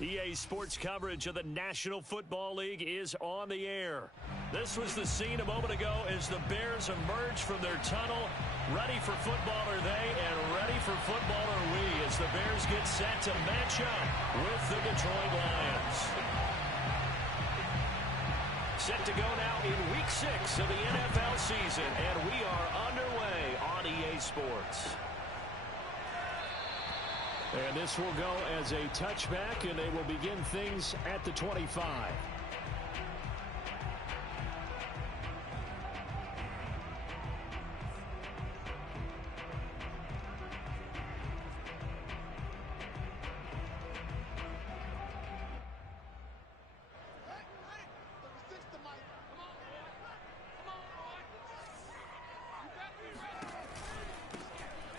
EA Sports coverage of the National Football League is on the air. This was the scene a moment ago as the Bears emerged from their tunnel. Ready for football are they, and ready for football are we as the Bears get set to match up with the Detroit Lions. Set to go now in Week 6 of the NFL season, and we are underway on EA Sports. And this will go as a touchback, and they will begin things at the 25.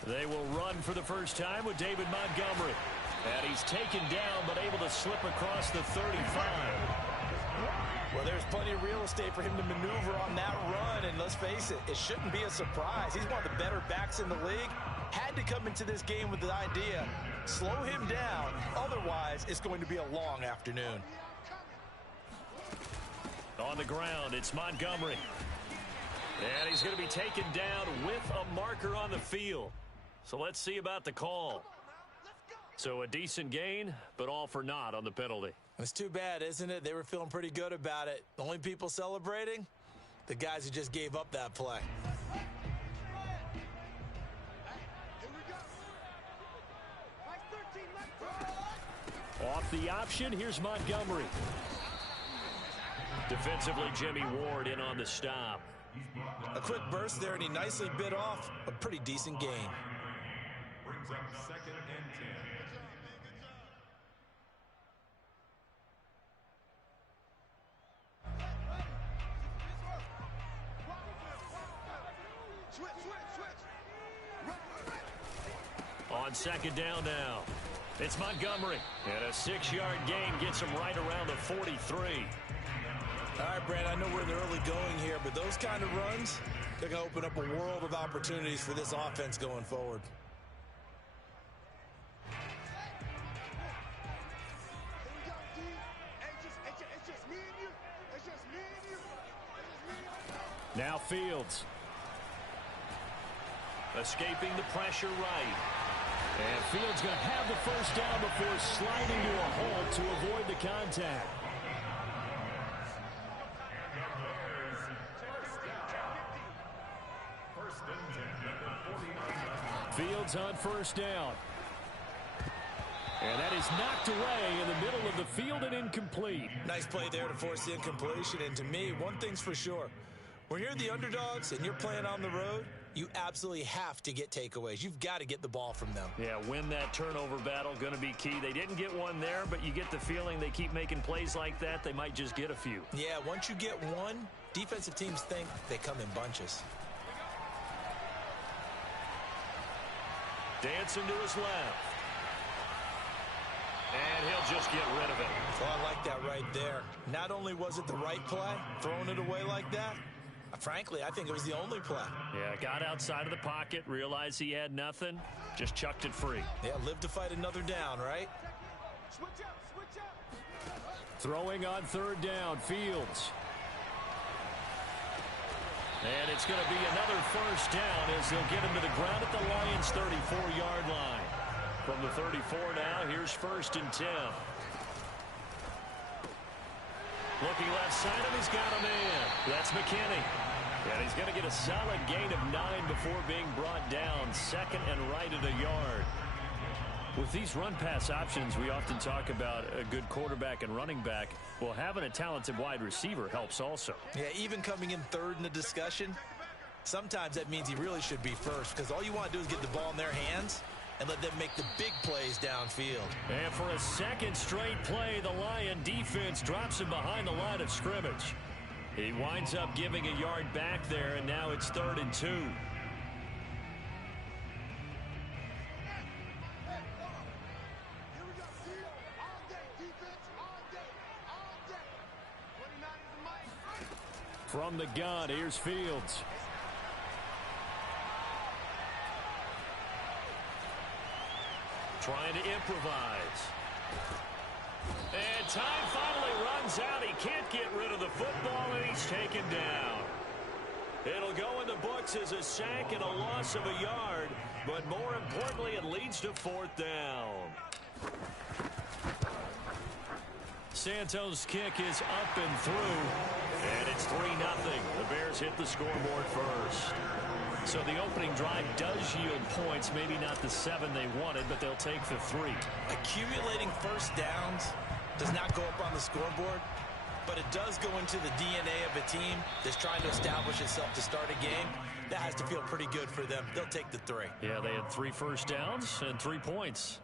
They will run for the first time with David Montgomery. And he's taken down, but able to slip across the 35. Well, there's plenty of real estate for him to maneuver on that run. And let's face it, it shouldn't be a surprise. He's one of the better backs in the league. Had to come into this game with the idea, slow him down. Otherwise, it's going to be a long afternoon. On the ground, it's Montgomery. And he's going to be taken down with a marker on the field. So let's see about the call. So a decent gain, but all for naught on the penalty. It's too bad, isn't it? They were feeling pretty good about it. The only people celebrating? The guys who just gave up that play. Off the option, here's Montgomery. Defensively, Jimmy Ward in on the stop. A quick burst there, and he nicely bit off a pretty decent gain. Brings up 2nd and 10. On 2nd down now, it's Montgomery. And a 6-yard gain gets him right around the 43. All right, Brad, I know we're in the early going here, but those kind of runs, they're going to open up a world of opportunities for this offense going forward. Now Fields. Escaping the pressure right. And Fields going to have the first down before sliding to a hole to avoid the contact. Fields on first down. And that is knocked away in the middle of the field and incomplete. Nice play there to force the incompletion. And to me, one thing's for sure. When you're the underdogs and you're playing on the road, you absolutely have to get takeaways. You've got to get the ball from them. Yeah, win that turnover battle, going to be key. They didn't get one there, but you get the feeling they keep making plays like that, they might just get a few. Yeah, once you get one, defensive teams think they come in bunches. Dancing to his left. And he'll just get rid of it. Well, I like that right there. Not only was it the right play, throwing it away like that, frankly, I think it was the only play. Yeah, got outside of the pocket, realized he had nothing, just chucked it free. Yeah, live to fight another down, right? Throwing on 3rd down, Fields. And it's going to be another first down as they'll get him to the ground at the Lions' 34-yard line. From the 34 now, here's 1st and 10. Looking left side, and he's got a man. That's McKinney. And he's going to get a solid gain of 9 before being brought down. 2nd and right at a yard. With these run-pass options, we often talk about a good quarterback and running back. Well, having a talented wide receiver helps also. Yeah, even coming in 3rd in the discussion, sometimes that means he really should be first because all you want to do is get the ball in their hands and let them make the big plays downfield. And for a 2nd straight play, the Lion defense drops him behind the line of scrimmage. He winds up giving a yard back there, and now it's 3rd and 2. From the gun, here's Fields. Trying to improvise. And time finally runs out. He can't get rid of the football, and he's taken down. It'll go in the books as a sack and a loss of a yard, but more importantly, it leads to fourth down. Santos' kick is up and through, and it's 3-0. The Bears hit the scoreboard first. So the opening drive does yield points, maybe not the 7 they wanted, but they'll take the 3. Accumulating first downs does not go up on the scoreboard, but it does go into the DNA of a team that's trying to establish itself to start a game. That has to feel pretty good for them. They'll take the 3. Yeah, they had 3 first downs and 3 points.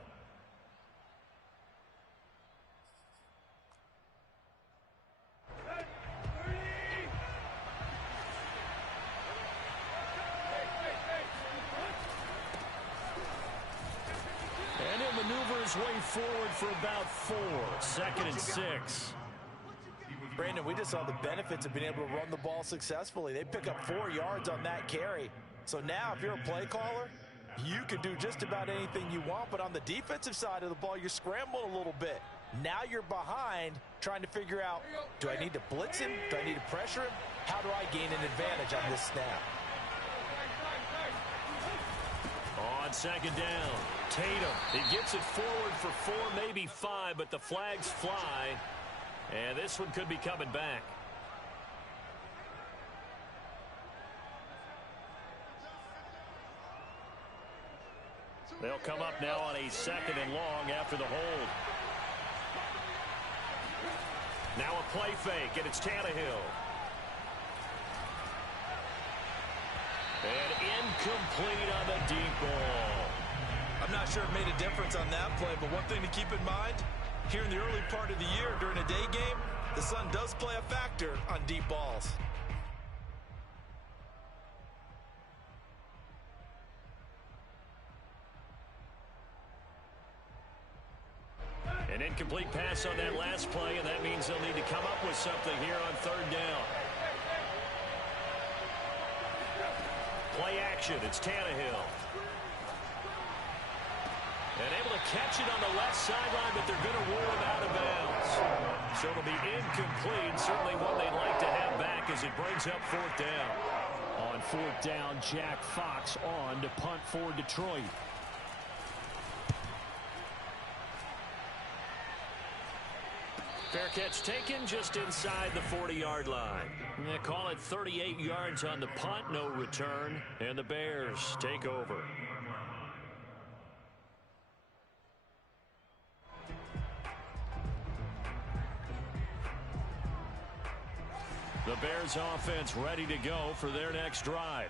And he'll maneuver his way forward for about 4. 2nd and 6. Brandon, we just saw the benefits of being able to run the ball successfully. They pick up 4 yards on that carry. So now if you're a play caller, you can do just about anything you want. But on the defensive side of the ball, you're scrambling a little bit. Now you're behind trying to figure out, do I need to blitz him? Do I need to pressure him? How do I gain an advantage on this snap? On 2nd down, Tatum. He gets it forward for 4, maybe 5, but the flags fly. And this one could be coming back. They'll come up now on a 2nd and long after the hold. Now a play fake, and it's Tannehill. And incomplete on the deep ball. I'm not sure it made a difference on that play, but one thing to keep in mind, here in the early part of the year during a day game, the sun does play a factor on deep balls. An incomplete pass on that last play, and that means they'll need to come up with something here on 3rd down. Play action, it's Tannehill. And able to catch it on the left sideline, but they're going to rule him out of bounds. So it'll be incomplete. Certainly one they'd like to have back as it brings up 4th down. On 4th down, Jack Fox on to punt for Detroit. Fair catch taken just inside the 40-yard line. They call it 38 yards on the punt, no return, and the Bears take over. The Bears offense ready to go for their next drive.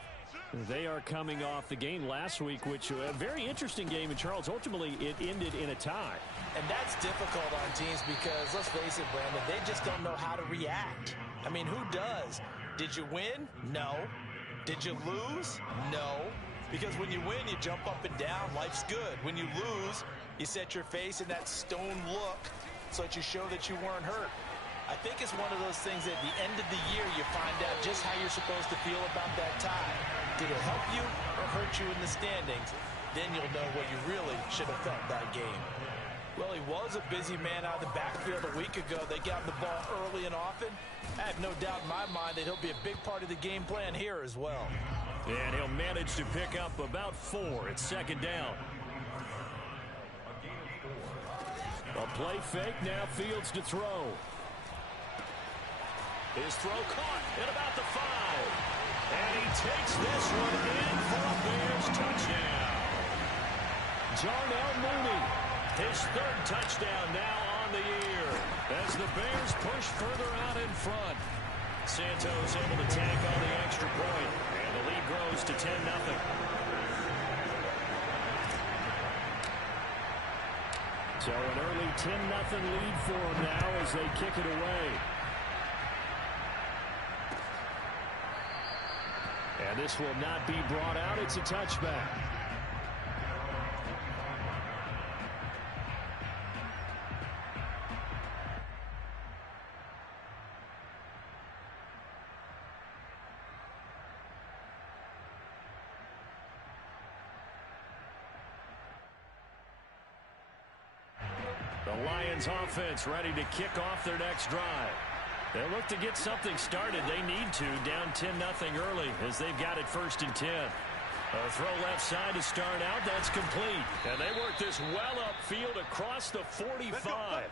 They are coming off the game last week, which a very interesting game in Charles. Ultimately, it ended in a tie. And that's difficult on teams because, let's face it, Brandon, they just don't know how to react. I mean, who does? Did you win? No. Did you lose? No. Because when you win, you jump up and down. Life's good. When you lose, you set your face in that stone look so that you show that you weren't hurt. I think it's one of those things that at the end of the year you find out just how you're supposed to feel about that tie. Did it help you or hurt you in the standings? Then you'll know what you really should have felt that game. Well, he was a busy man out of the backfield a week ago. They got him the ball early and often. I have no doubt in my mind that he'll be a big part of the game plan here as well. And he'll manage to pick up about 4 at 2nd down. A play fake, now Fields to throw. His throw caught at about the 5. And he takes this one in for a Bears touchdown. Jarnell Mooney, his 3rd touchdown now on the year as the Bears push further out in front. Santos able to tack on the extra point, and the lead grows to 10-0. So an early 10-0 lead for them now as they kick it away. And this will not be brought out. It's a touchback. The The Lions offense ready to kick off their next drive. They'll look to get something started. They need to, down 10-0 early as they've got it 1st and 10. A throw left side to start out. That's complete. And they work this well upfield across the 45.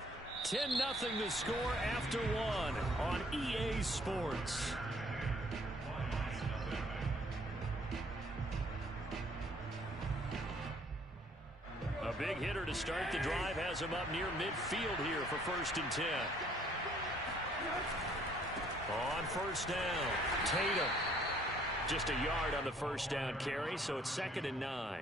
10-0 to score after one on EA Sports. A big hitter to start the drive has him up near midfield here for 1st and 10. On 1st down, Tatum. Just a yard on the 1st down carry, so it's 2nd and 9.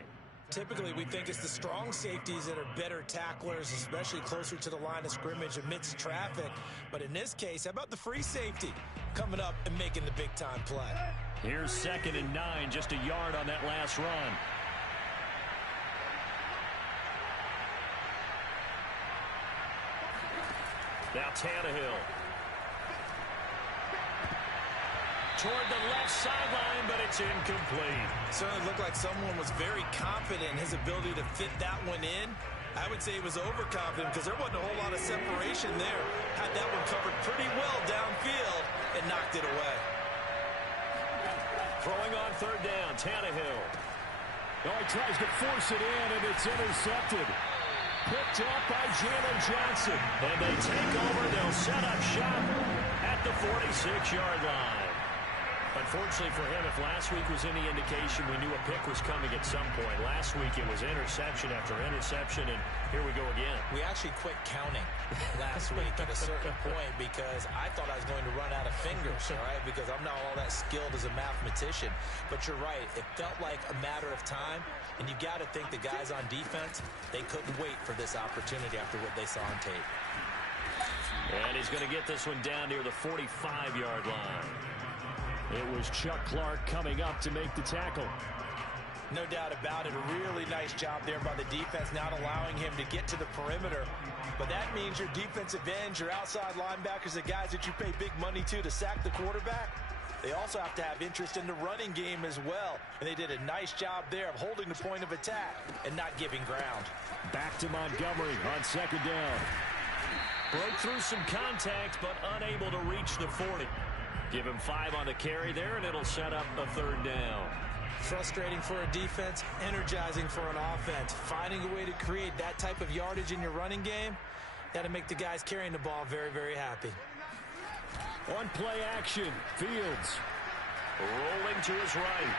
Typically, we think it's the strong safeties that are better tacklers, especially closer to the line of scrimmage amidst traffic. But in this case, how about the free safety coming up and making the big-time play? Here's 2nd and 9, just a yard on that last run. Now Tannehill. Toward the left sideline, but it's incomplete. Certainly looked like someone was very confident in his ability to fit that one in. I would say he was overconfident because there wasn't a whole lot of separation there. Had that one covered pretty well downfield and knocked it away. Throwing on 3rd down, Tannehill. Oh, he tries to force it in, and it's intercepted. Picked up by Jalen Johnson. And they take over. They'll set up shop at the 46-yard line. Unfortunately for him, if last week was any indication, we knew a pick was coming at some point. Last week it was interception after interception, and here we go again. We actually quit counting last week at a certain point because I thought I was going to run out of fingers, all right, because I'm not all that skilled as a mathematician. But you're right. It felt like a matter of time, and you got to think the guys on defense, they couldn't wait for this opportunity after what they saw on tape. And he's going to get this one down near the 45-yard line. It was Chuck Clark coming up to make the tackle. No doubt about it. A really nice job there by the defense, not allowing him to get to the perimeter. But that means your defensive ends, your outside linebackers, the guys that you pay big money to sack the quarterback, they also have to have interest in the running game as well. And they did a nice job there of holding the point of attack and not giving ground. Back to Montgomery on 2nd down. Broke through some contact, but unable to reach the 40. Give him 5 on the carry there, and it'll set up a 3rd down. Frustrating for a defense, energizing for an offense. Finding a way to create that type of yardage in your running game, got to make the guys carrying the ball very, very happy. On play action, Fields. Rolling to his right.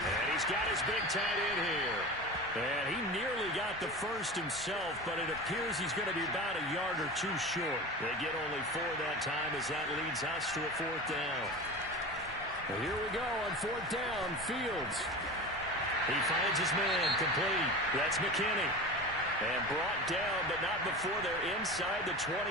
And he's got his big tight end here. And he nearly got the first himself, but it appears he's going to be about a yard or two short. They get only 4 that time as that leads us to a 4th down. Well, here we go on 4th down, Fields. He finds his man, complete. That's McKinney. And brought down, but not before they're inside the 25.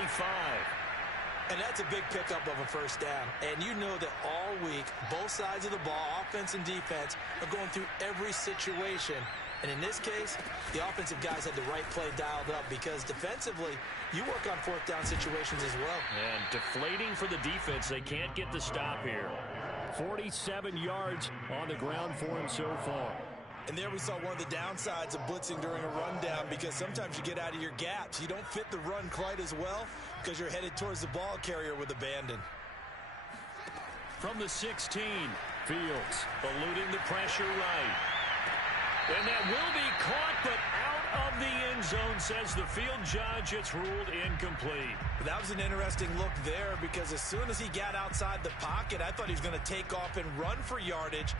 And that's a big pickup of a 1st down. And you know that all week, both sides of the ball, offense and defense, are going through every situation. And in this case, the offensive guys had the right play dialed up because defensively, you work on 4th down situations as well. And deflating for the defense. They can't get the stop here. 47 yards on the ground for him so far. And there we saw one of the downsides of blitzing during a rundown because sometimes you get out of your gaps. You don't fit the run quite as well because you're headed towards the ball carrier with abandon. From the 16, Fields eluding the pressure right. And that will be caught, but out of the end zone, says the field judge. It's ruled incomplete. That was an interesting look there because as soon as he got outside the pocket, I thought he was going to take off and run for yardage.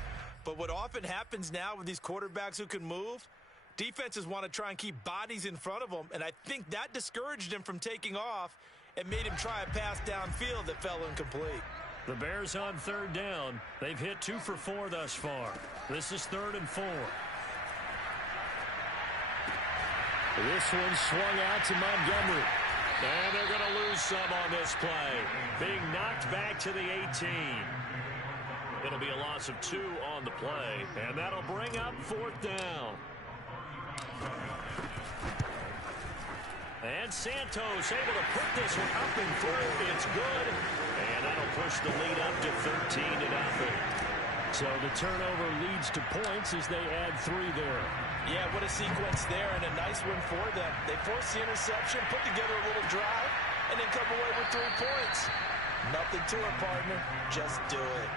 But what often happens now with these quarterbacks who can move, defenses want to try and keep bodies in front of them, and I think that discouraged him from taking off and made him try a pass downfield that fell incomplete. The Bears on 3rd down. They've hit 2 for 4 thus far. This is 3rd and 4. This one swung out to Montgomery. And they're going to lose some on this play. Being knocked back to the 18. It'll be a loss of 2 on the play. And that'll bring up 4th down. And Santos able to put this one up and through. It's good. And that'll push the lead up to 13-0. So the turnover leads to points as they add 3 there. Yeah, what a sequence there, and a nice one for them. They force the interception, put together a little drive, and then come away with 3 points. Nothing to it, partner. Just do it.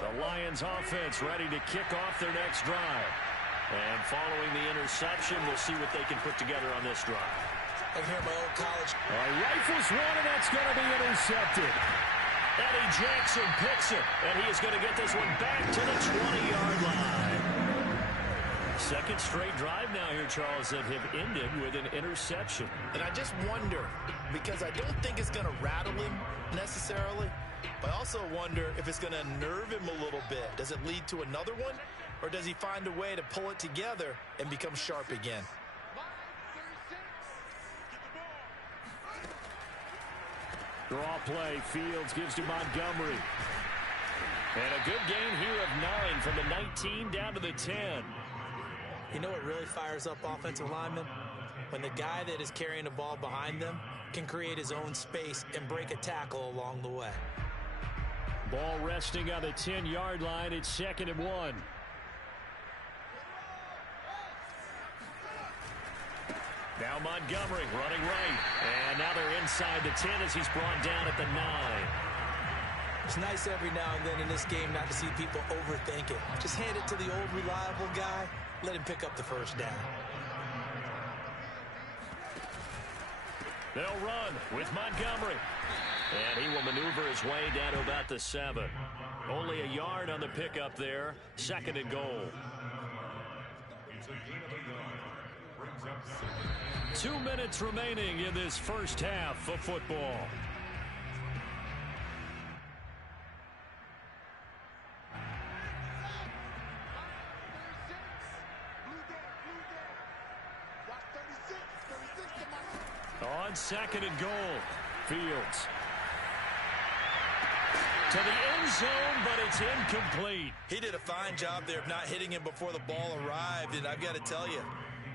The Lions offense ready to kick off their next drive. And following the interception, we'll see what they can put together on this drive. I can hear my old college. Rifles one, and that's going to be intercepted. Eddie Jackson picks it, and he is going to get this one back to the 20-yard line. Second straight drive now here, Charles, that have ended with an interception. And I just wonder, because I don't think it's going to rattle him necessarily, but I also wonder if it's going to nerve him a little bit. Does it lead to another one, or does he find a way to pull it together and become sharp again? Draw play. Fields gives to Montgomery. And a good gain here of 9 from the 19 down to the 10. You know what really fires up offensive linemen? When the guy that is carrying the ball behind them can create his own space and break a tackle along the way. Ball resting on the 10-yard line. It's 2nd and 1. Now Montgomery running right. And now they're inside the 10 as he's brought down at the 9. It's nice every now and then in this game not to see people overthink it. Just hand it to the old reliable guy. Let him pick up the first down. They'll run with Montgomery. And he will maneuver his way down to about the 7. Only a yard on the pickup there. 2nd and goal. 2 minutes remaining in this first half of football. On 2nd and goal, Fields. To the end zone, but it's incomplete. He did a fine job there of not hitting him before the ball arrived, and I've got to tell you,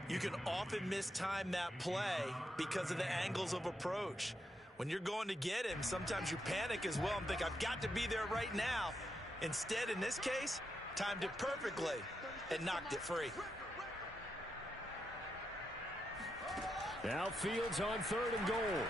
you can often mistime that play because of the angles of approach. When you're going to get him, sometimes you panic as well and think, I've got to be there right now. Instead, in this case, timed it perfectly and knocked it free. Now Fields on 3rd and goal.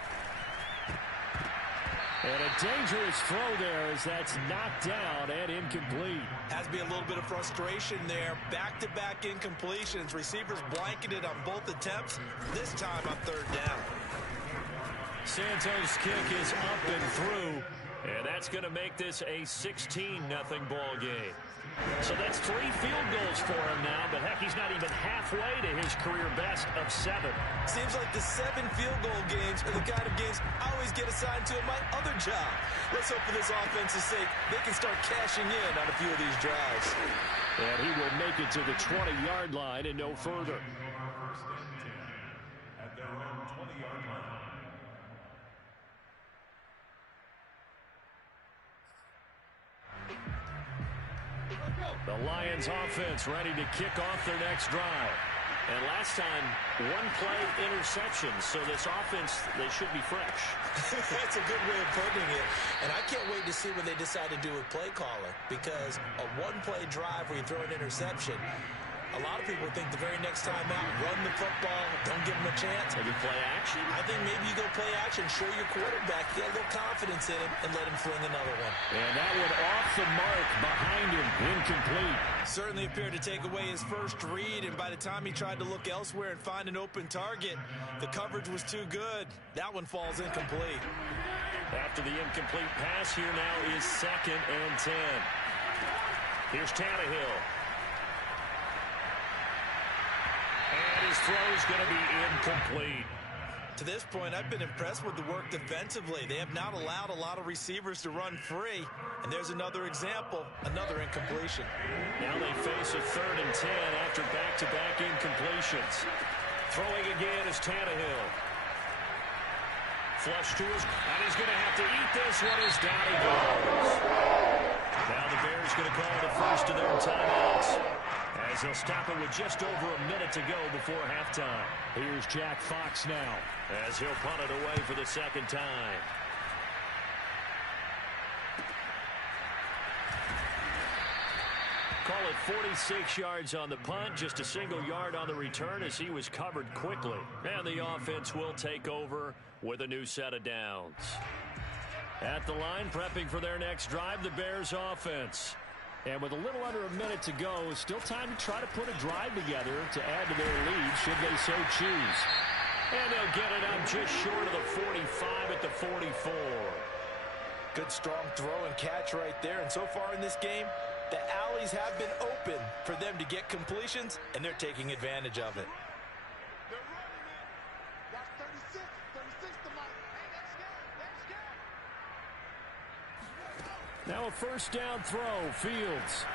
And a dangerous throw there as that's knocked down and incomplete. Has to be a little bit of frustration there. Back-to-back incompletions. Receivers blanketed on both attempts. This time on 3rd down. Santos' kick is up and through. And that's going to make this a 16-0 ball game. So that's 3 field goals for him now, but heck, he's not even halfway to his career best of 7. Seems like the 7 field goal games are the kind of games I always get assigned to in my other job. Let's hope for this offense's sake they can start cashing in on a few of these drives. And he will make it to the 20-yard line and no further. At their own 20-yard line. The Lions offense ready to kick off their next drive. And last time, 1 play interception. So this offense, they should be fresh. That's a good way of putting it. And I can't wait to see what they decide to do with play caller. Because a 1-play drive where you throw an interception, a lot of people think the very next time out, run the football, don't give them a chance. Maybe play action? I think maybe you go play action, show your quarterback, get a little confidence in him, and let him fling another one. And that one off the mark behind him, incomplete. Certainly appeared to take away his first read, and by the time he tried to look elsewhere and find an open target, the coverage was too good. That one falls incomplete. After the incomplete pass, here now is 2nd and 10. Here's Tannehill. And his throw is going to be incomplete. To this point, I've been impressed with the work defensively. They have not allowed a lot of receivers to run free. And there's another example, another incompletion. Now they face a 3rd and 10 after back-to-back incompletions. Throwing again is Tannehill. Flush to his, and he's going to have to eat this one as down he goes. Now the Bears going to call the first of their timeouts, as they'll stop it with just over a minute to go before halftime. Here's Jack Fox now, as he'll punt it away for the second time. Call it 46 yards on the punt, just a single yard on the return as he was covered quickly. And the offense will take over with a new set of downs. At the line, prepping for their next drive, the Bears offense. And with a little under a minute to go, still time to try to put a drive together to add to their lead should they so choose. And they'll get it up just short of the 45 at the 44. Good strong throw and catch right there. And so far in this game, the alleys have been open for them to get completions, and they're taking advantage of it. Now a first down throw, Fields.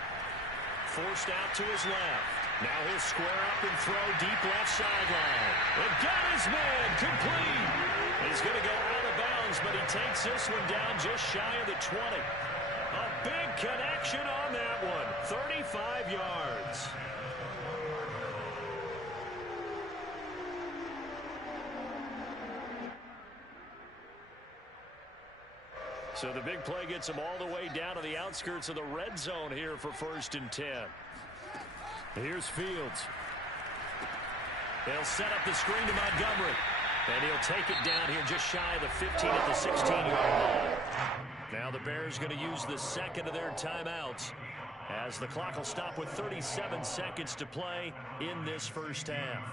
Forced out to his left. Now he'll square up and throw deep left sideline. And got his man complete. He's going to go out of bounds, but he takes this one down just shy of the 20. A big connection on that one. 35 yards. So the big play gets him all the way down to the outskirts of the red zone here for 1st and 10. Here's Fields. They'll set up the screen to Montgomery. And he'll take it down here just shy of the 15 at the 16-yard line. Now the Bears going to use the second of their timeouts, as the clock will stop with 37 seconds to play in this first half.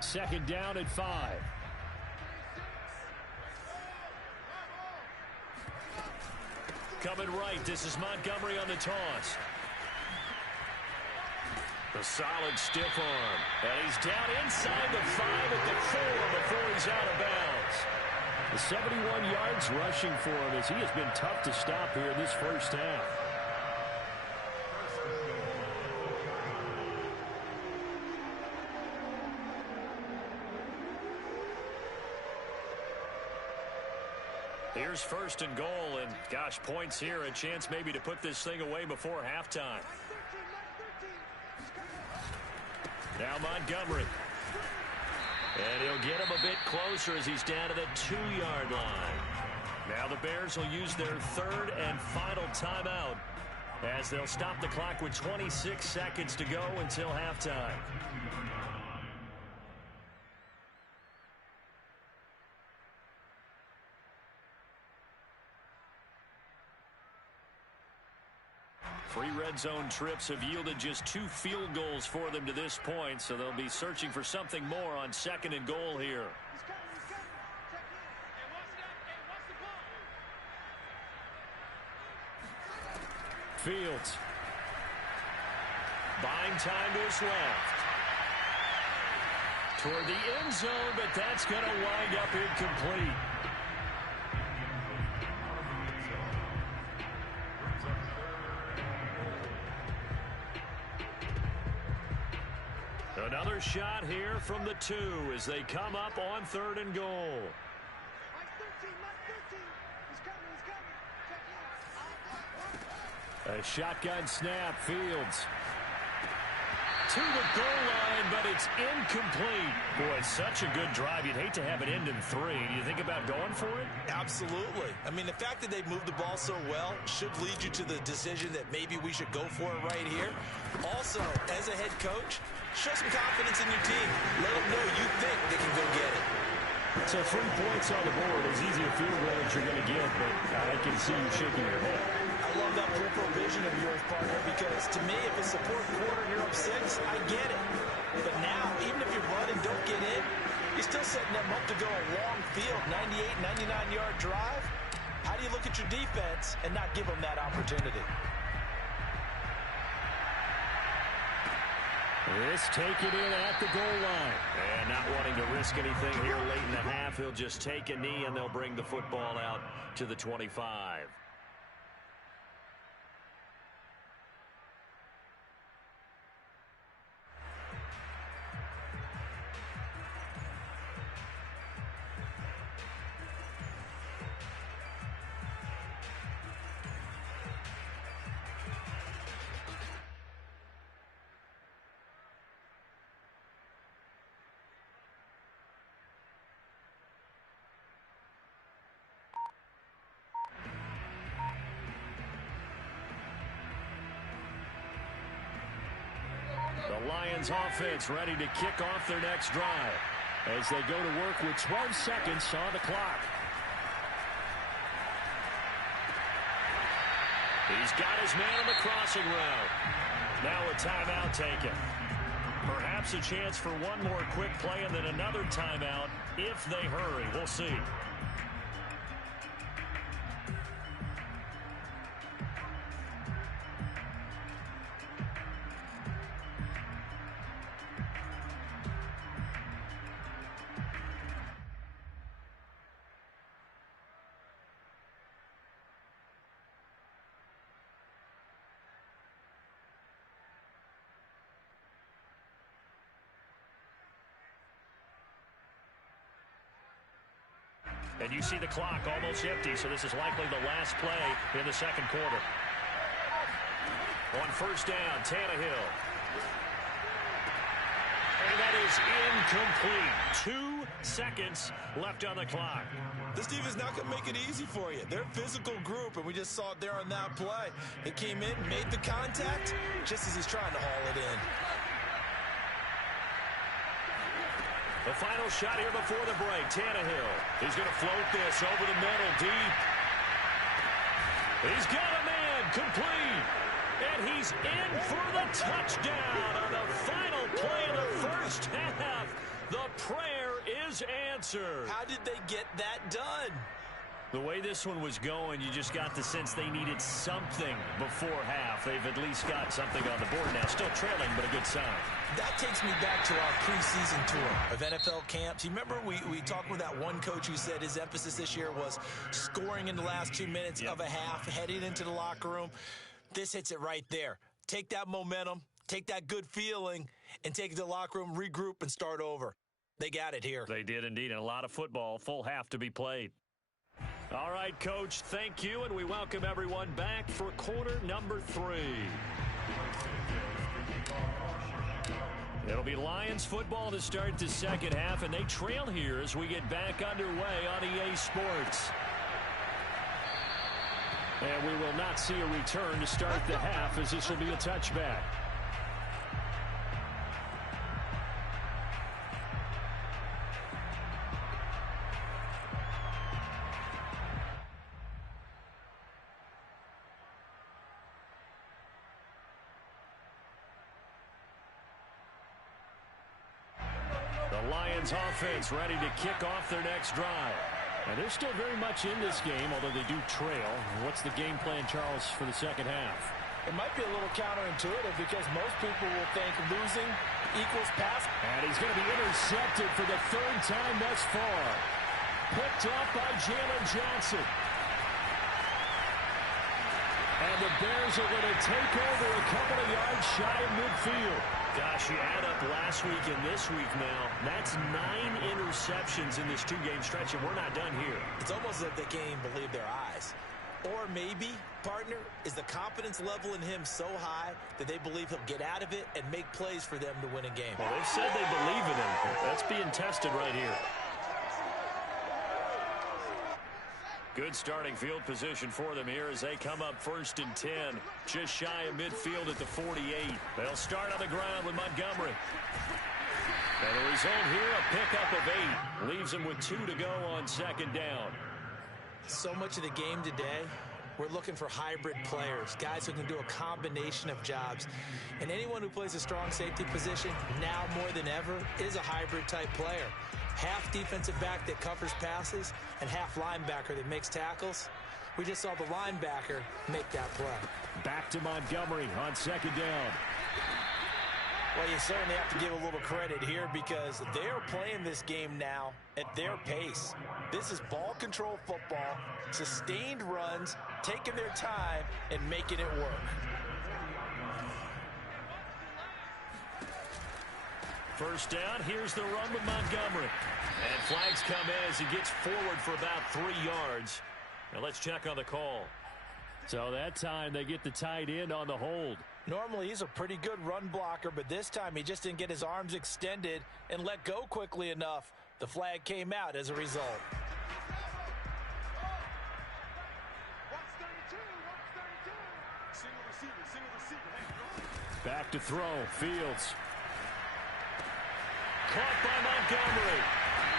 Second down at 5. Coming right, this is Montgomery on the toss. The solid stiff arm. And he's down inside the 5 at the 4 before he's out of bounds. The 71 yards rushing for him, as he has been tough to stop here in this first half. Here's 1st and goal, and gosh, points here, a chance maybe to put this thing away before halftime. Now Montgomery. And he'll get him a bit closer as he's down to the 2-yard line. Now the Bears will use their 3rd and final timeout, as they'll stop the clock with 26 seconds to go until halftime. Three red zone trips have yielded just 2 field goals for them to this point, so they'll be searching for something more on 2nd and goal here. Fields. Buying time to his left. Toward the end zone, but that's going to wind up incomplete. Another shot here from the 2 as they come up on 3rd and goal. A shotgun snap, Fields. To the goal line, but it's incomplete. Boy, such a good drive. You'd hate to have it end in 3. Do you think about going for it? Absolutely. I mean, the fact that they've moved the ball so well should lead you to the decision that maybe we should go for it right here. Also, as a head coach, show some confidence in your team. Let them know you think they can go get it. So 3 points on the board, as easy a field goal as you're going to get, but I can see you shaking your head. I love that peripheral vision of yours, partner, because to me, if it's the fourth quarter and you're up 6, I get it. But now, even if you run and don't get in, you're still setting them up to go a long field, 98, 99-yard drive. How do you look at your defense and not give them that opportunity? This taken in at the goal line. And not wanting to risk anything here late in the half, he'll just take a knee and they'll bring the football out to the 25. The Lions offense ready to kick off their next drive as they go to work with 12 seconds on the clock. He's got his man on the crossing route. Now a timeout taken. Perhaps a chance for one more quick play and then another timeout if they hurry. We'll see. And you see the clock almost empty, so this is likely the last play in the second quarter. On first down, Tannehill. And that is incomplete. 2 seconds left on the clock. This defense is not going to make it easy for you. They're a physical group, and we just saw it there on that play. He came in, made the contact, just as he's trying to haul it in. The final shot here before the break. Tannehill. He's going to float this over the middle, deep. He's got a man, complete. And he's in for the touchdown on the final play of the first half. The prayer is answered. How did they get that done? The way this one was going, you just got the sense they needed something before half. They've at least got something on the board now. Still trailing, but a good sign. That takes me back to our preseason tour of NFL camps. You remember we talked with that one coach who said his emphasis this year was scoring in the last 2 minutes of a half, heading into the locker room. This hits it right there. Take that momentum, take that good feeling, and take it to the locker room, regroup, and start over. They got it here. They did indeed, and a lot of football, full half to be played. All right, Coach, thank you, and we welcome everyone back for quarter number 3. It'll be Lions football to start the second half, and they trail here as we get back underway on EA Sports. And we will not see a return to start the half, as this will be a touchback. The Lions offense ready to kick off their next drive. And they're still very much in this game, although they do trail. What's the game plan, Charles, for the second half? It might be a little counterintuitive because most people will think losing equals pass. And he's going to be intercepted for the 3rd time thus far. Picked up by Jalen Johnson. And the Bears are going to take over a couple of yards shy of midfield. Gosh, you add up last week and this week now, that's 9 interceptions in this 2-game stretch, and we're not done here. It's almost as if they can't even believe their eyes. Or maybe, partner, is the confidence level in him so high that they believe he'll get out of it and make plays for them to win a game. Well, they've said they believe in him. That's being tested right here. Good starting field position for them here as they come up 1st and 10. Just shy of midfield at the 48. They'll start on the ground with Montgomery. And the result here, a pickup of 8. Leaves them with 2 to go on 2nd down. So much of the game today We're looking for hybrid players, guys who can do a combination of jobs. And anyone who plays a strong safety position, now more than ever, is a hybrid-type player. Half defensive back that covers passes and half linebacker that makes tackles. We just saw the linebacker make that play. Back to Montgomery on second down. Well, you certainly have to give a little credit here because they're playing this game now at their pace. This is ball control football, sustained runs, taking their time, and making it work. First down, here's the run with Montgomery. And flags come in as he gets forward for about 3 yards. Now let's check on the call. So that time they get the tight end on the hold. Normally he's a pretty good run blocker, but this time he just didn't get his arms extended and let go quickly enough. The flag came out as a result. Back to throw, Fields. Caught by Montgomery.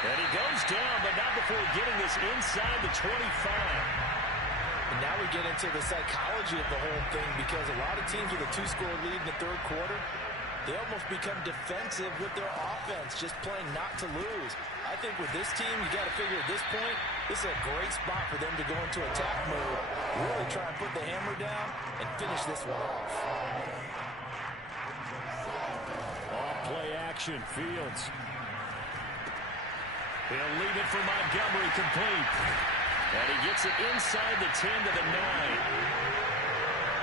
And he goes down, but not before getting this inside the 25. And now we get into the psychology of the whole thing because a lot of teams with a 2-score lead in the third quarter, they almost become defensive with their offense, just playing not to lose. I think with this team, you got to figure at this point, this is a great spot for them to go into attack mode, really try and put the hammer down and finish this one off. Play action, Fields. He'll leave it for Montgomery, complete. And he gets it inside the 10 to the 9.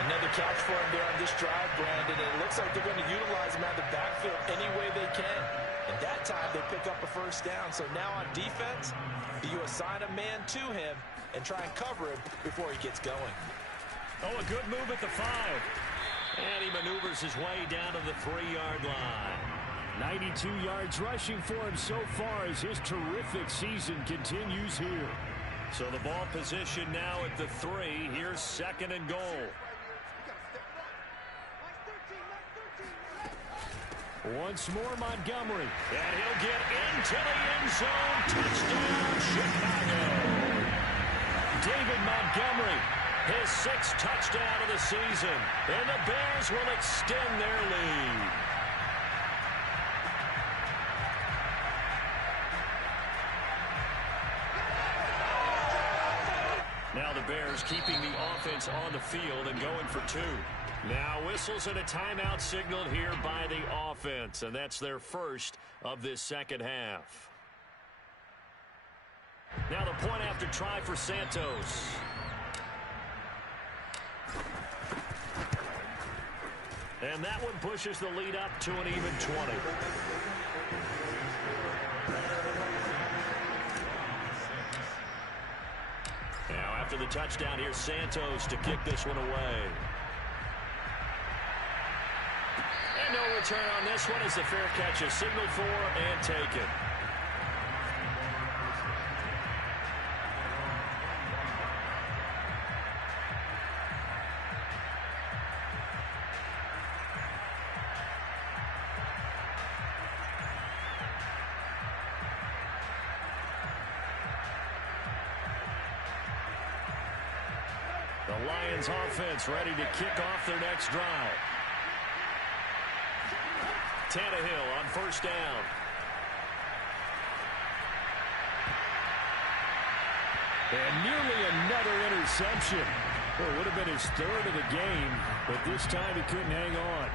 Another catch for him there on this drive, Brandon. And it looks like they're going to utilize him out of the backfield any way they can. And that time they pick up a first down. So now on defense, do you assign a man to him and try and cover him before he gets going? Oh, a good move at the 5. And he maneuvers his way down to the 3-yard line. 92 yards rushing for him so far as his terrific season continues here. So the ball position now at the 3. Here's second and goal. Once more, Montgomery. And he'll get into the end zone. Touchdown, Chicago. David Montgomery, his 6th touchdown of the season. And the Bears will extend their lead. Now the Bears keeping the offense on the field and going for 2. Now whistles and a timeout signaled here by the offense, and that's their first of this second half. Now the point after try for Santos. And that one pushes the lead up to an even 20. Now after the touchdown, here's Santos to kick this one away. And no return on this one as the fair catch is signaled for and taken. The Lions offense ready to kick off their next drive. Tannehill on first down. And nearly another interception. Well, it would have been his 3rd of the game, but this time he couldn't hang on.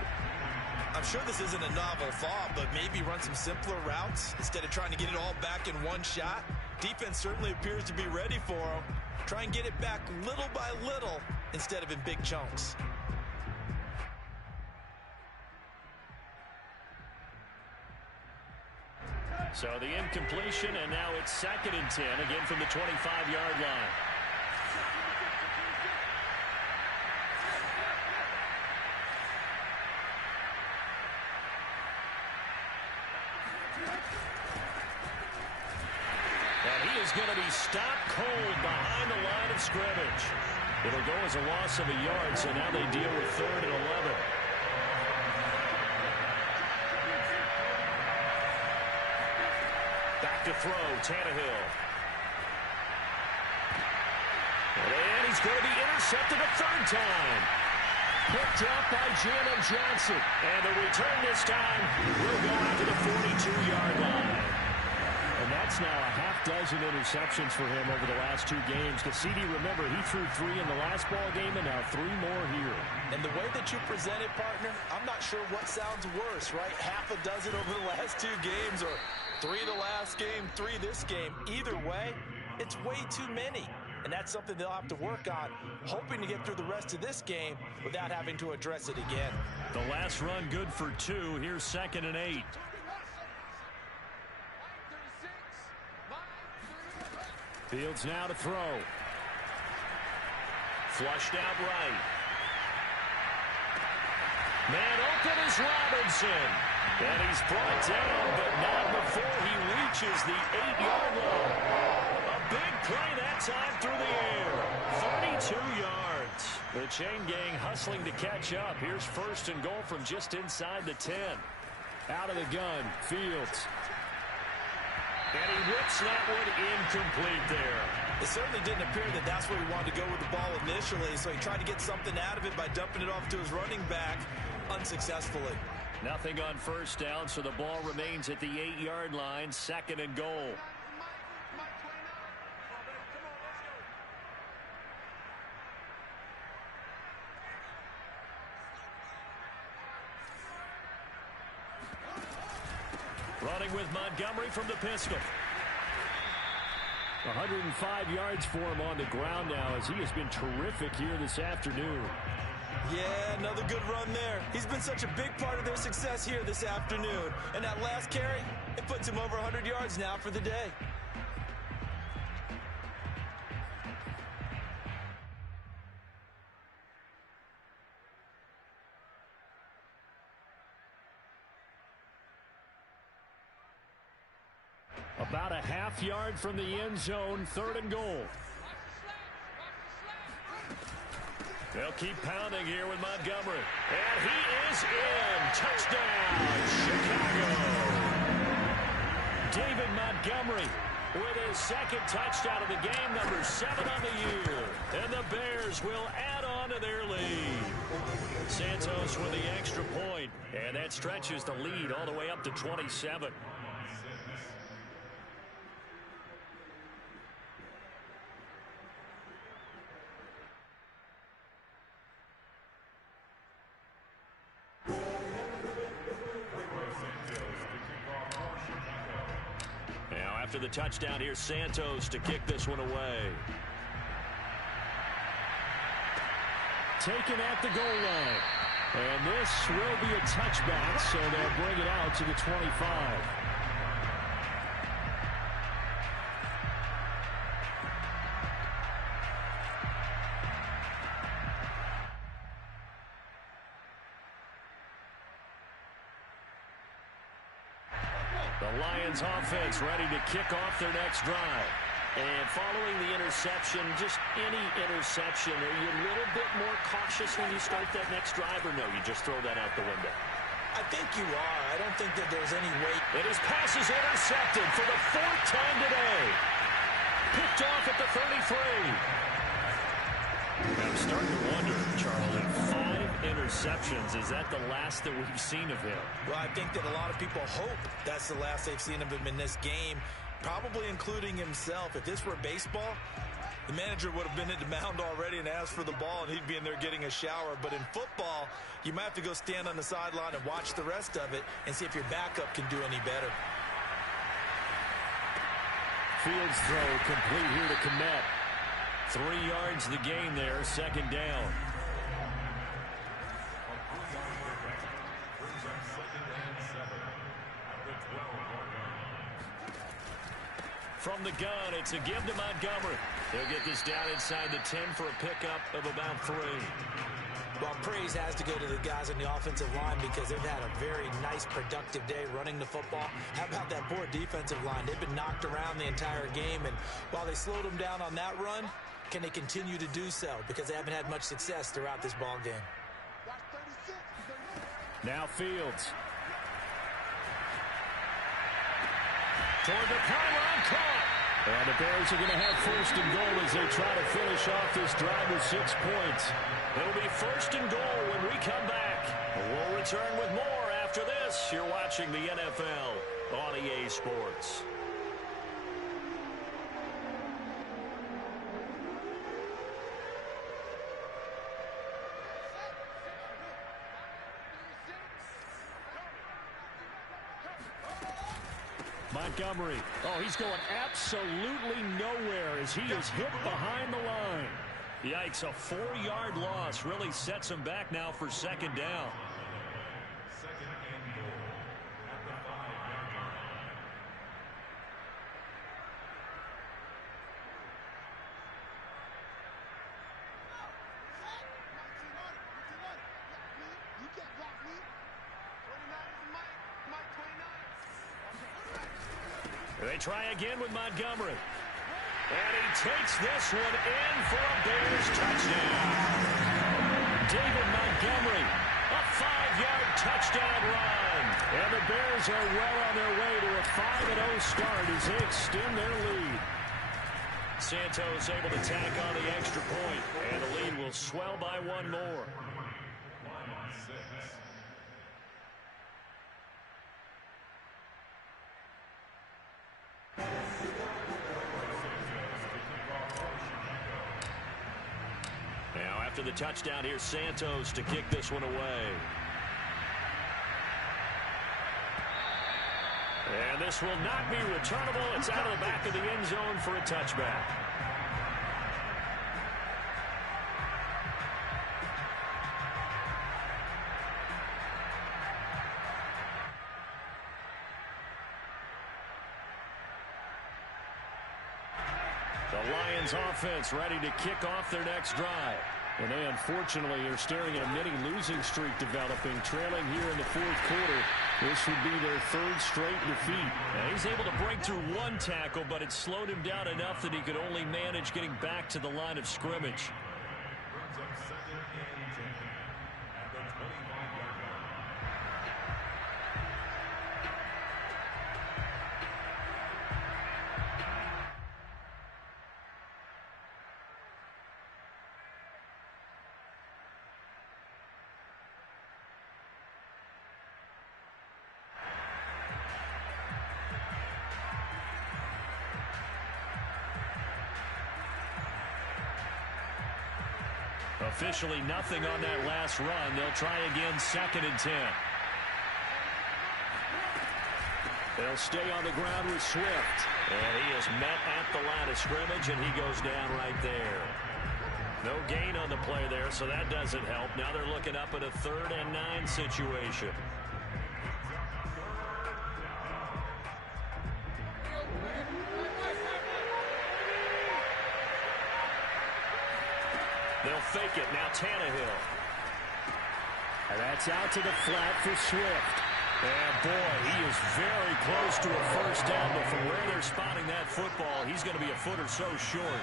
I'm sure this isn't a novel thought, but maybe run some simpler routes instead of trying to get it all back in one shot. Defense certainly appears to be ready for him. Try and get it back little by little instead of in big chunks. So the incompletion, and now it's 2nd and 10, again from the 25-yard line. And he is going to be stopped cold behind the line of scrimmage. It'll go as a loss of a yard, so now they deal with 3rd and 11. Back to throw, Tannehill. And he's going to be intercepted a third time. Picked up by Jalen Johnson. And the return this time will go out to the 42-yard line. And that's now a half dozen interceptions for him over the last 2 games. Because CD, remember, he threw 3 in the last ball game and now 3 more here. And the way that you present it, partner, I'm not sure what sounds worse, right? Half a dozen over the last 2 games or 3 the last game, 3 this game. Either way, it's way too many. And that's something they'll have to work on, hoping to get through the rest of this game without having to address it again. The last run good for 2. Here's 2nd and 8. Fields now to throw. Flushed out right. Man open is Robinson. And he's brought down, but not before he reaches the 8-yard line. A big play that time through the air. 32 yards. The chain gang hustling to catch up. Here's 1st and goal from just inside the 10. Out of the gun, Fields. And he whips that one incomplete there. It certainly didn't appear that that's where he wanted to go with the ball initially, so he tried to get something out of it by dumping it off to his running back unsuccessfully. Nothing on 1st down, so the ball remains at the 8-yard line, 2nd and goal. Running with Montgomery from the pistol. 105 yards for him on the ground now as he has been terrific here this afternoon. Yeah, another good run there. He's been such a big part of their success here this afternoon. And that last carry, it puts him over 100 yards now for the day. About a half yard from the end zone, 3rd and goal. They'll keep pounding here with Montgomery. And he is in. Touchdown, Chicago. David Montgomery with his 2nd touchdown of the game, number 7 on the year. And the Bears will add on to their lead. Santos with the extra point. And that stretches the lead all the way up to 27. After the touchdown, here's Santos to kick this one away. Taken at the goal line. And this will be a touchback, so they'll bring it out to the 25. The Lions offense ready to kick off their next drive. And following the interception, just any interception, are you a little bit more cautious when you start that next drive, or no, you just throw that out the window? I think you are. I don't think that there's any way. And his pass is intercepted for the 4th time today. Picked off at the 33. I'm starting to wonder, Charlie, 5 interceptions. Is that the last that we've seen of him? Well, I think that a lot of people hope that's the last they've seen of him in this game, probably including himself. If this were baseball, the manager would have been at the mound already and asked for the ball, and he'd be in there getting a shower. But in football, you might have to go stand on the sideline and watch the rest of it and see if your backup can do any better. Fields throw complete here to Kmet. 3 yards the gain there, 2nd down. From the gun, it's a give to Montgomery. They'll get this down inside the 10 for a pickup of about 3. Well, praise has to go to the guys on the offensive line because they've had a very nice, productive day running the football. How about that poor defensive line? They've been knocked around the entire game, and while they slowed them down on that run, can they continue to do so? Because they haven't had much success throughout this ball game. Now Fields. Toward the pylon, caught. And the Bears are going to have first and goal as they try to finish off this drive with 6 points. It'll be first and goal when we come back. We'll return with more after this. You're watching the NFL on EA Sports. Montgomery. Oh, he's going absolutely nowhere as he is hit behind the line. Yikes, a 4-yard loss really sets him back now for second down. Second and goal at the 5-yard line. You can't block me. 29 is Mike. Mike 29. They try again with Montgomery. And he takes this one in for a Bears touchdown. David Montgomery, a 5-yard touchdown run. And the Bears are well on their way to a 5-0 start as they extend their lead. Santos able to tack on the extra point, and the lead will swell by one more. Now after the touchdown, here's Santos to kick this one away. And this will not be returnable. It's out of the back of the end zone for a touchback. The Lions offense ready to kick off their next drive. And they unfortunately are staring at a mini losing streak developing, trailing here in the fourth quarter. This would be their third straight defeat. And he's able to break through one tackle, but it slowed him down enough that he could only manage getting back to the line of scrimmage. Brings up second and 10 at the 25-yard line. Officially nothing on that last run. They'll try again, second and 10. They'll stay on the ground with Swift. And he is met at the line of scrimmage, and he goes down right there. No gain on the play there, so that doesn't help. Now they're looking up at a 3rd and 9 situation. They'll fake it. Now Tannehill. And that's out to the flat for Swift. And boy, he is very close to a first down, but from where they're spotting that football, he's going to be a foot or so short.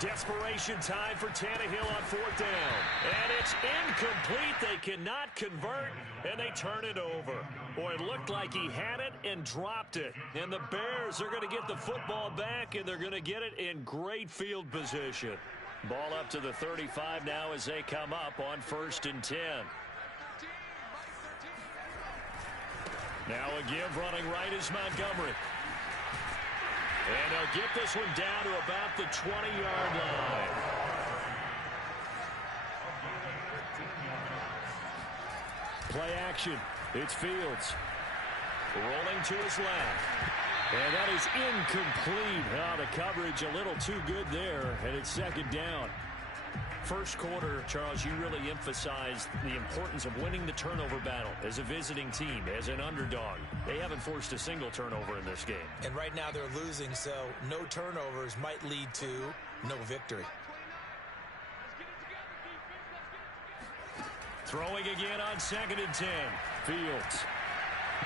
Desperation time for Tannehill on 4th down. And it's incomplete. They cannot convert, and they turn it over. Boy, it looked like he had it and dropped it. And the Bears are going to get the football back, and they're going to get it in great field position. Ball up to the 35 now as they come up on 1st and 10. Now a give running right is Montgomery. And they'll get this one down to about the 20-yard line. Play action. It's Fields. Rolling to his left. And that is incomplete. Oh, the coverage a little too good there, and it's second down. First quarter, Charles, you really emphasized the importance of winning the turnover battle as a visiting team, as an underdog. They haven't forced a single turnover in this game. And right now they're losing, so no turnovers might lead to no victory. Throwing again on 2nd and 10. Fields.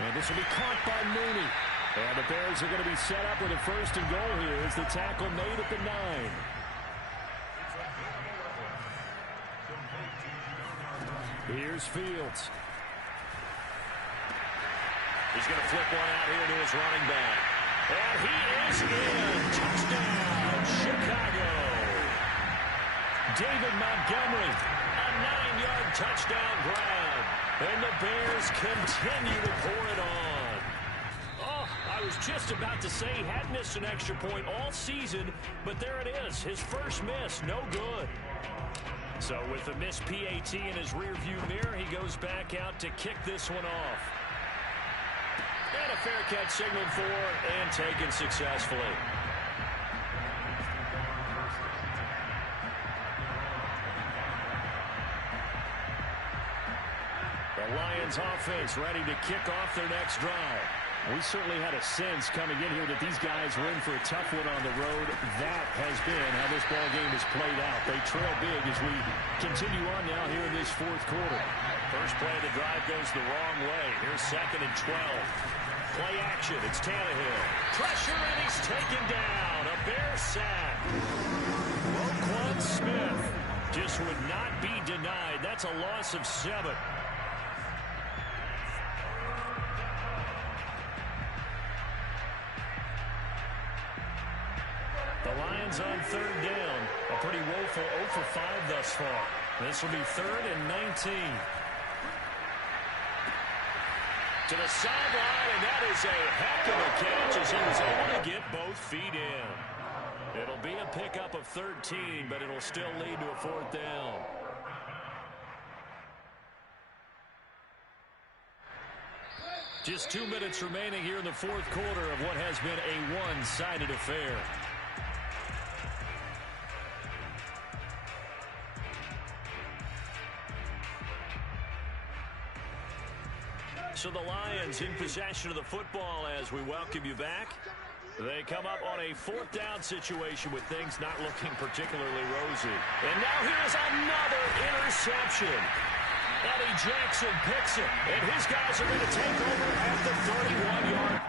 And this will be caught by Mooney. And the Bears are going to be set up with a 1st and goal here as the tackle made at the 9. Here's Fields. He's going to flip one out here to his running back. And he is in. Touchdown, Chicago. David Montgomery, a 9-yard touchdown grab. And the Bears continue to pour it on. Oh, I was just about to say he had missed an extra point all season, but there it is. His first miss, no good. So with the missed PAT in his rearview mirror, he goes back out to kick this one off. And a fair catch signaled for and taken successfully. The Lions offense ready to kick off their next drive. We certainly had a sense coming in here that these guys were in for a tough one on the road. That has been how this ball game has played out. They trail big as we continue on now here in this fourth quarter. First play of the drive goes the wrong way. Here's 2nd and 12. Play action. It's Tannehill. Pressure, and he's taken down. A Bear sack. Roquan Smith just would not be denied. That's a loss of 7. The Lions on 3rd down. A pretty woeful 0 for 5 thus far. This will be 3rd and 19. To the sideline, and that is a heck of a catch as he was able to get both feet in. It'll be a pickup of 13, but it'll still lead to a 4th down. Just 2 minutes remaining here in the fourth quarter of what has been a one-sided affair. So the Lions in possession of the football as we welcome you back. They come up on a 4th down situation with things not looking particularly rosy. And now here's another interception. Eddie Jackson picks it, and his guys are going to take over at the 31-yard.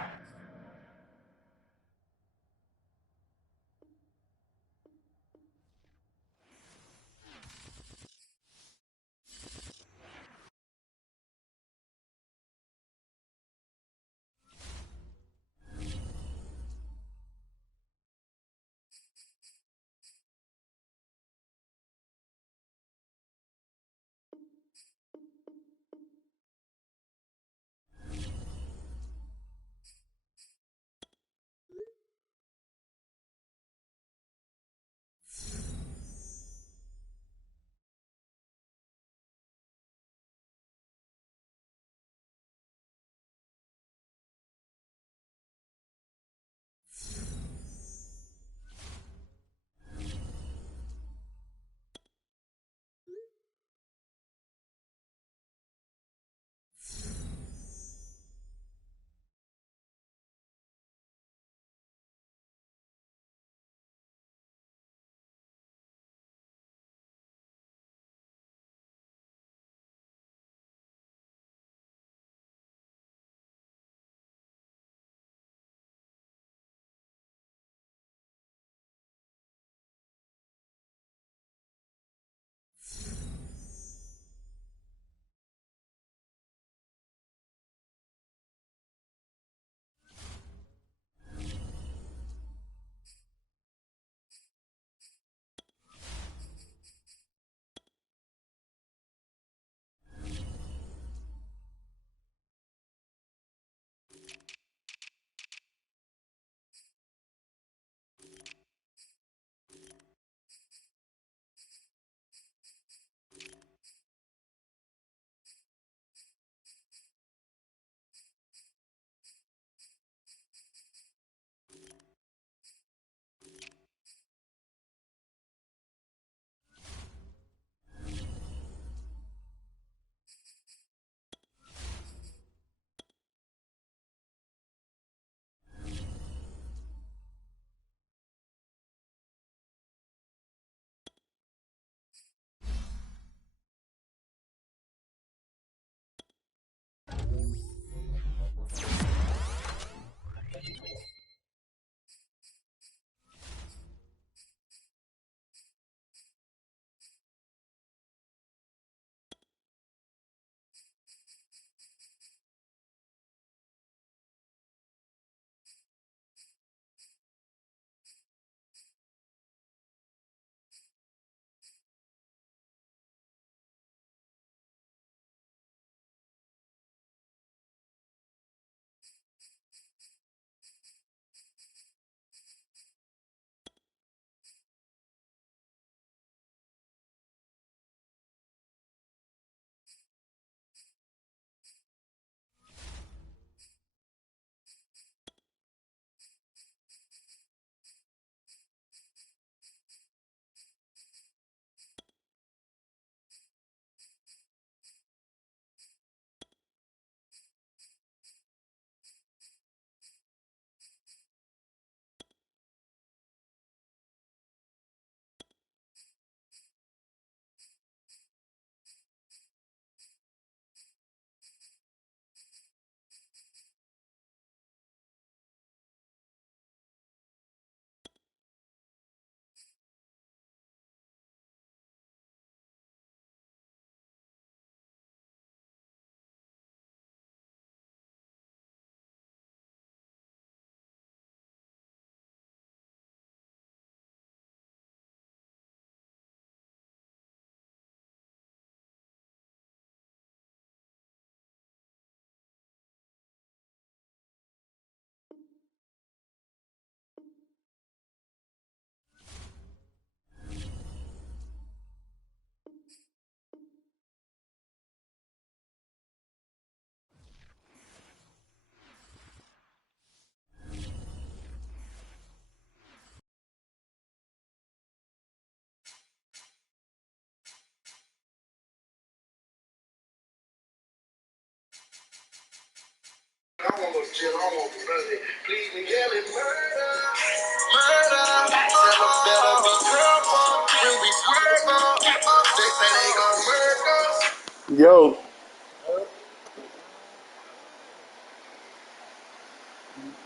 Yo,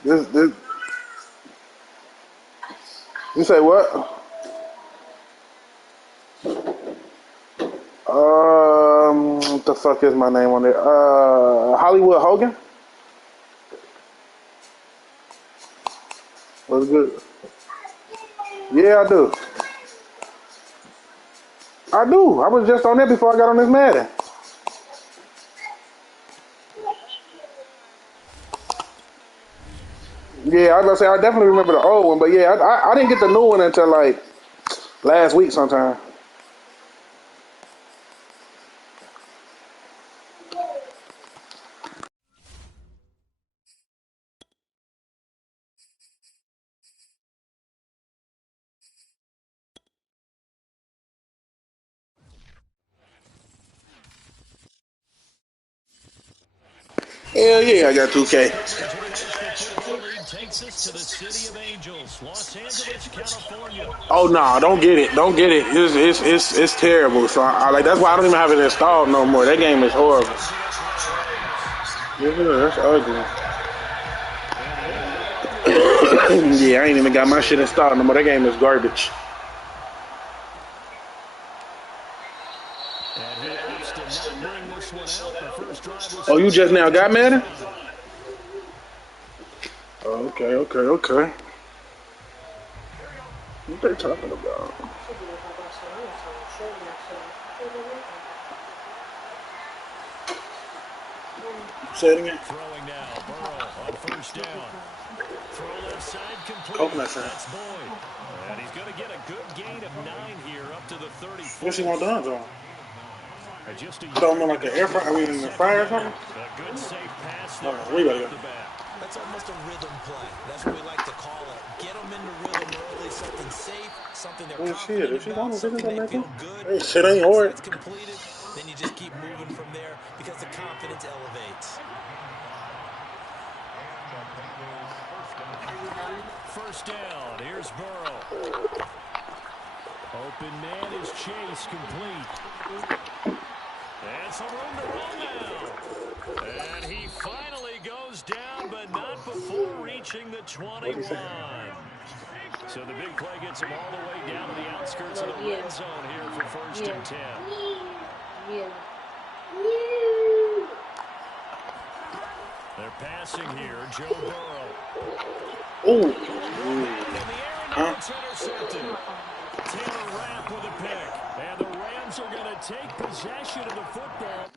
this, you say what? What the fuck is my name on there? Hollywood Hogan? What's good? Yeah, I do. I do. I was just on there before I got on this Madden. Yeah, I was gonna say I definitely remember the old one, but yeah, I didn't get the new one until like last week sometime. Hell yeah, I got 2K. International Football League takes us to the City of Angels, Los Angeles, California. Oh no, don't get it, don't get it. It's terrible. So I like that's why I don't even have it installed no more. That game is horrible. Yeah, that's ugly. Yeah, I ain't even got my shit installed no more. That game is garbage. And he opts to not bring this one out. The first drive was Oh, you just now got Madden? Okay. What they talking about? Say it again. Throwing now, Burrow on first down. Throw left side complete. Coconut side. That's Boyd. And he's going to get a good gain of 9 here up to the 34. What's he want done, John? Just a Throw him in like an air fryer, I mean in the fryer or something? A good safe pass No, there we gotta off go. the bat. That's almost a rhythm play. That's what we like to call it. Get them into rhythm early, something safe, something they're Well, shit, confident if she about, want to something visit, they make feel him. good. Hey, shit ain't Once hard. that's completed, then you just keep moving from there because the confidence elevates. First down. Here's Burrow. Open man is Chase, complete. And some room to run now. And he finally goes down, but not before reaching the 21. So the big play gets him all the way down to the outskirts of the red zone here for first and 10. They're passing here. Joe Burrow. Ooh. In the air and it's intercepted. Taylor Rapp with a pick. And the Rams are going to take possession of the football